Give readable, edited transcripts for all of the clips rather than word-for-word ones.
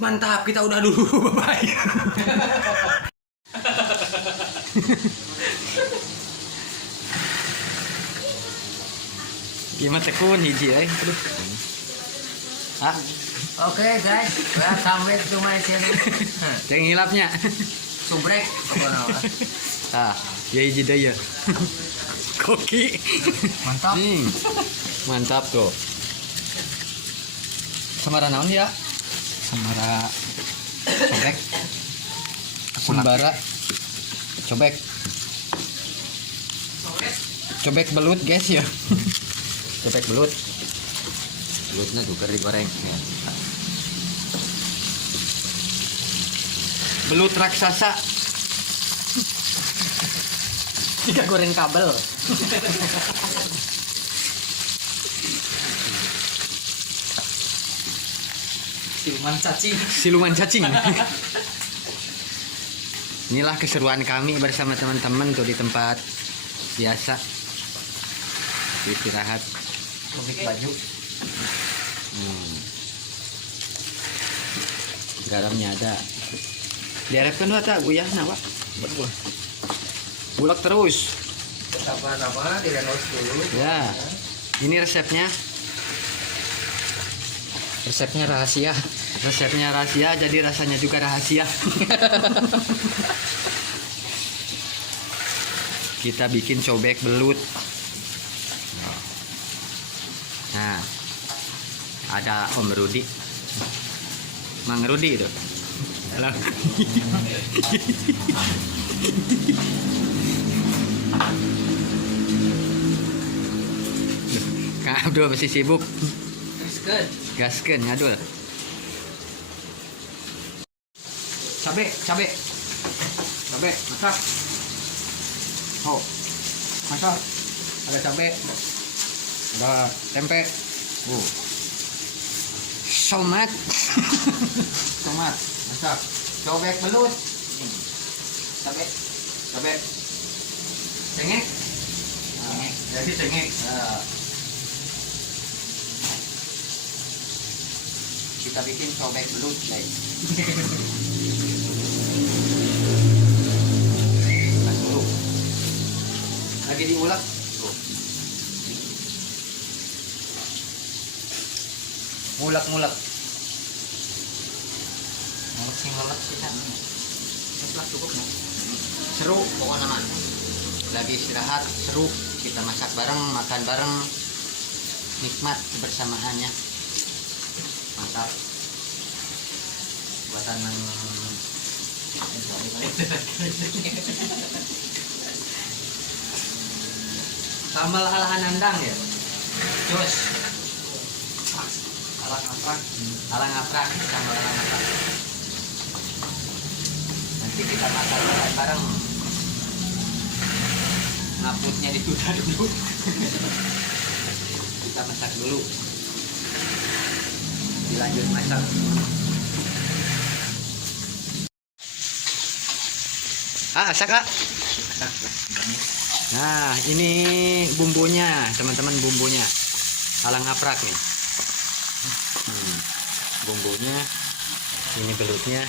Mantap, kita udah dulu. Bye. Gimana tekun hiji euy. Aduh. Ah, Oke guys, ya sampai cuma sini. yang hilapnya. Subrek pokoknya. Ah, ya hiji deui ya. Koki. Mantap. Mantap tuh. Samara naon ya? Samara cobek. Sembara cobek. Cobek belut guys ya. Cobek belut. Belutnya juga digoreng ya. Belut raksasa. Jika goreng kabel. Siluman cacing. Inilah keseruan kami bersama teman-teman tuh di tempat biasa istirahat. Komik baju. Garamnya ada. Diharapkan wa tak guyah nawa. Betul. Bulak terus. Apa-apa direnos dulu. Ya. Ini resepnya. Resepnya rahasia. Resepnya rahasia, jadi rasanya juga rahasia. Kita bikin cobek belut. Nah, ada Om Rudi, Mang Rudi itu. Halo. Kang Abdul masih sibuk. Gaskeun ngadul. Cabe, masak. Oh, masak. Ada cabe, ada tempe. Tomat, masak. Cobek belut. Cabe. Cengek. Jadi cengek. Kita bikin cobek belut, guys. Dulu. Lagi diulek. Mulek. Mulek sing lelek kita. Setelah cukup nih. Seru pokoknya mah. Lagi istirahat, seru. Kita masak bareng, makan bareng. Nikmat kebersamaannya. Mantap. Buatan sambal ala Anandang ya. Jos. Ala ngaprak, sambal ala ngaprak. Nanti kita makan bareng. Ngaputnya ditunda dulu. Kita masak dulu. Dilanjut masak. Masak. Nah, ini bumbunya, teman-teman, bumbunya. Alang ngaprak nih. Bumbunya. Ini belutnya.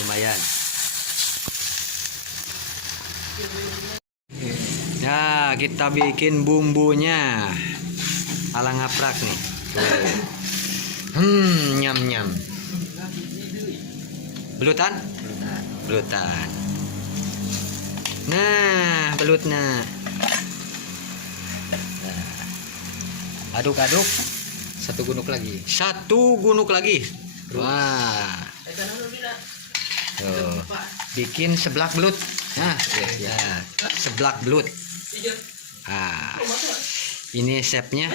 Lumayan. Ya, kita bikin bumbunya. Alang ngaprak nih. Nyam. Belutan. Nah, belutnya. Aduk. Satu gunuk lagi. Wah. Tuh. Bikin seblak belut. Nah, ya. Seblak belut. Ini chefnya.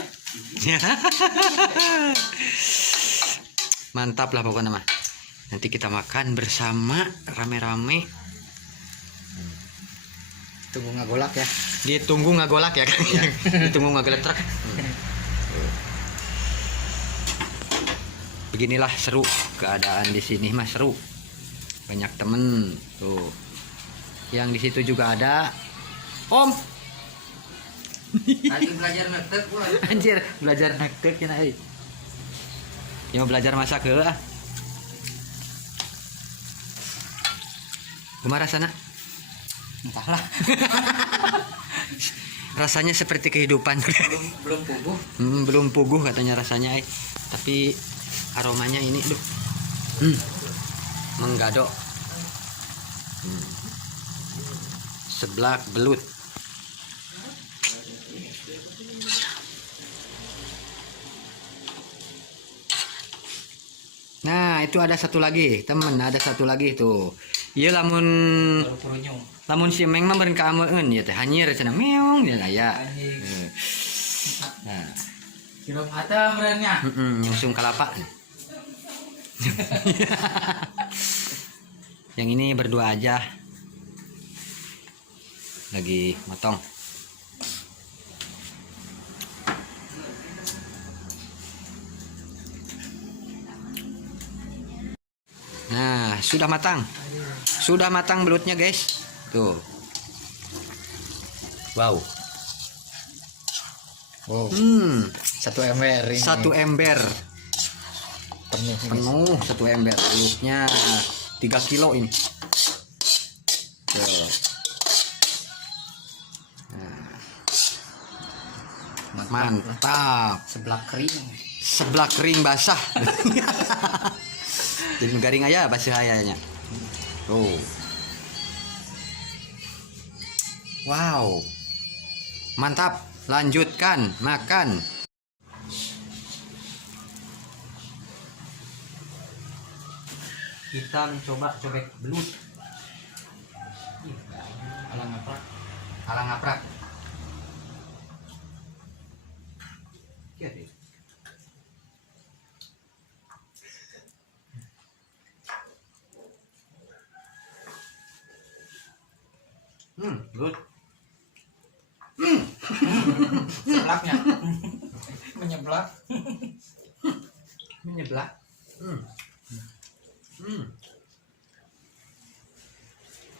Mantap lah pokoknya mah. Nanti kita makan bersama rame-rame. Tunggu ngagolak ya. Ditunggu ngagolak ya kan. Ditunggu ngageletrek. Beginilah seru keadaan di sini mah seru. Banyak temen tuh. Yang di situ juga ada Om. Lagi belajar ngetek pula. Anjir, belajar ngetek ya, Yang mau belajar masak ke ah. Gimana rasanya? Entahlah. Rasanya seperti kehidupan. Belum puguh. Belum puguh katanya rasanya, tapi aromanya ini, duh, menggadok. Seblak belut. Nah, itu ada satu lagi, temen, ada satu lagi tuh. Iya lamun Baru kurunyung. lamun si Meng mah beren kaameun ya teh hanyir cenah meong ya aya. Nah, Sirup hata berennya. nyungsung kelapa. Yang ini berdua aja. Lagi motong. Nah, sudah matang. Sudah matang belutnya, guys. Tuh. Wow. Wow. 1 ember ini. 1 ember. Penuh. Penuh 1 ember. Belutnya 3 kilo ini. Tuh. Mantap. Seblak kering. Seblak kering basah. Jadi garing aja basah ayahnya. Tuh. Wow. Mantap. Lanjutkan makan. Kita mencoba cobek belut. Alang apa? Alang ngaprak. Lihat ya. Good. Seblaknya. Menyeblak. Menyeblak.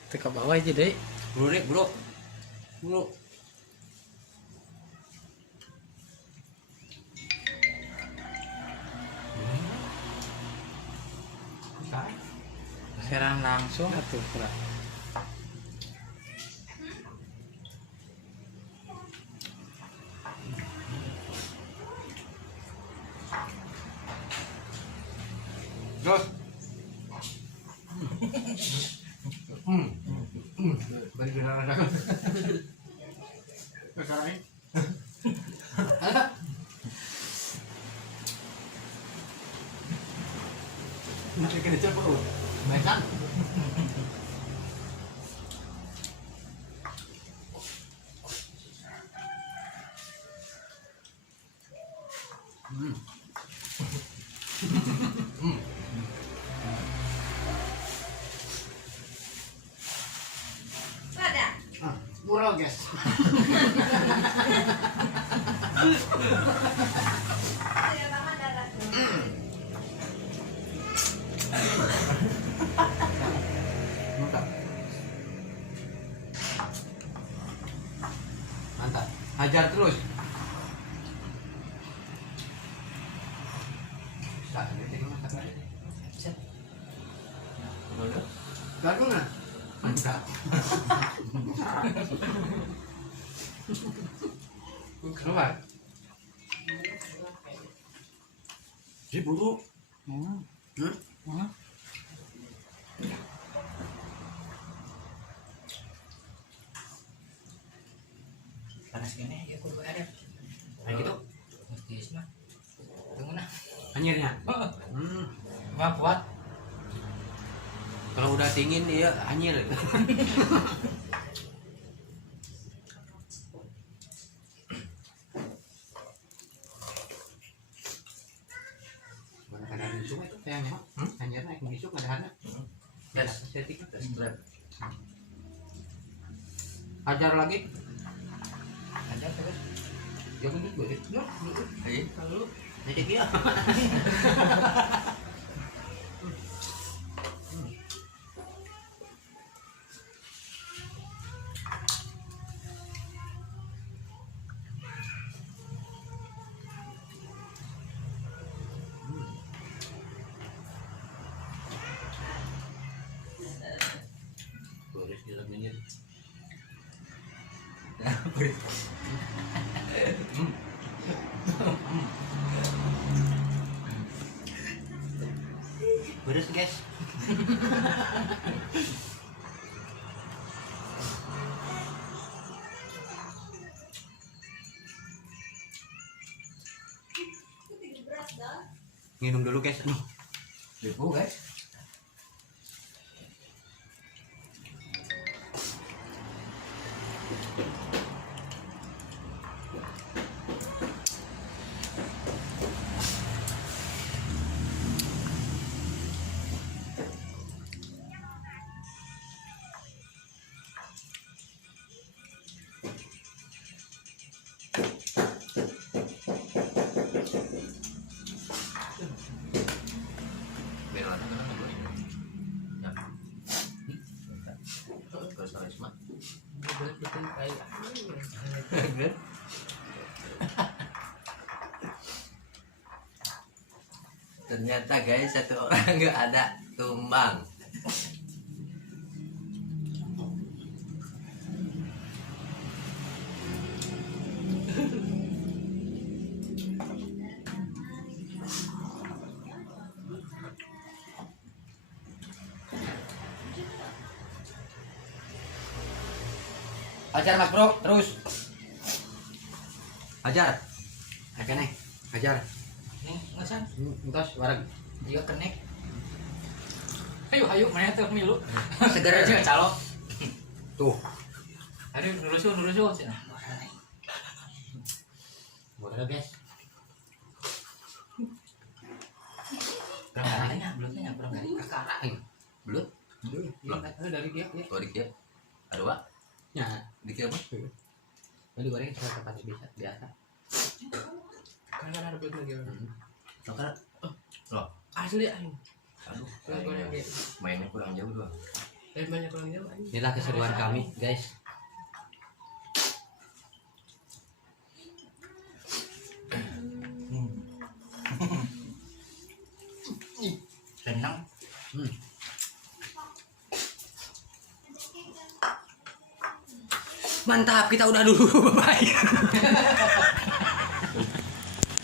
Itu ke bawah aja deh. Bro, Dek, bro. Bro. Serang langsung atuh kurang. Terus. Balik ke sana. Sekarang ini. Nanti kena cepet. Mekan. Murah guys. Mantap. Mantap. Hajar terus. Lagu nggak? Mantap. Keluar. Si buru. Panas gini ya kudu ada. Kayak gitu. Mesti mah. Tunggu nah. Anyirnya. Mah kuat. Kalau udah dingin dia anyir. Ada bisuk itu kayaknya. Anyir naik bisuk ada hana. Ya, setik tes berat. Ajar lagi. Ada terus. Ya begitu gue. Ya, ayo. Lalu jadi dia. Beres guys. Minum dulu guys. Debu guys. Biar mana kan dulu. Ya. Terus terus mah. Betul kayak. Ternyata guys satu orang nggak ada tumbang. Ajar Mas Bro, terus. Ajar. Akan nih. Ajar. Nih, ngasan. Entos wareg. Dia kenek. Ayo, mana tuh milu. Segera Aja calok. Tuh. Aduh, nurusu sih. Boleh guys. Kurang karinya, belutnya kurang kari. Kakara ini. Belut? Dari dia. Oh dikit. Aduh pak. Ya, Dikit apa? tadi goreng saya tempat biasa. Kan ada belut lagi. Sekarang. Loh. Asli ayo. Aduh. Goreng dia. Mainnya kurang jauh doang. Banyak orang jauh. Inilah keseruan kami, guys. Senang. Mantap, kita udah dulu. Bye.